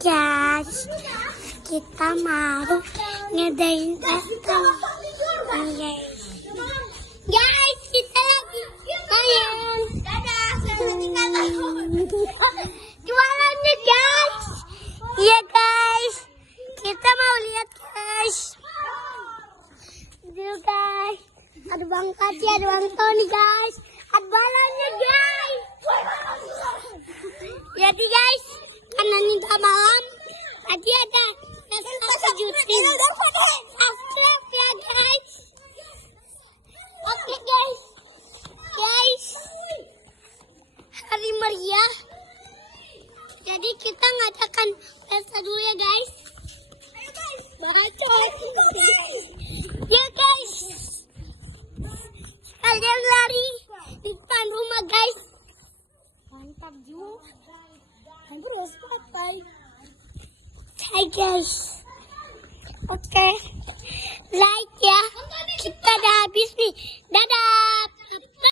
guys, kita mau ngadain pesta. Guys, kita lagi main. Jualannya guys. Iya guys, kita mau lihat guys. Itu guys, ada Bang Kati, ada Bang Tony guys, ada balonnya guys. Jadi guys, karena minta malam, tadi ada pesta kejutan. Subscribe ya guys. Oke guys, hari meriah. Jadi kita ngadakan pesta dulu ya guys. Bacot. Ya guys, kalian lari di depan rumah guys. Mantap juga. Terus papai. Hai guys. Oke. Like ya. Kita udah habis nih. Dadah.